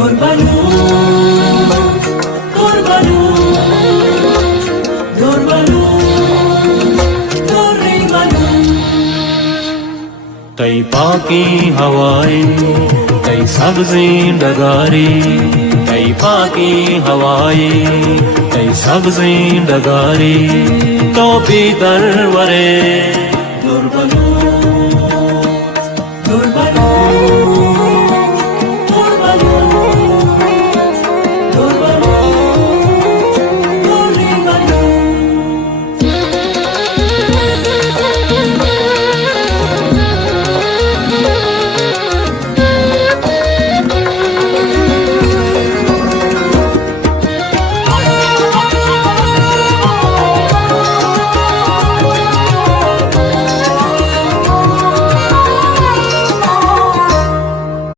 Durbalu, Durbalu, Durbalu, Durbalu. कई पाकी हवाएं, कई सब्जी डगारी, कई पाकी हवाएं, कई सब्जी डगारी, तो भी दरवरे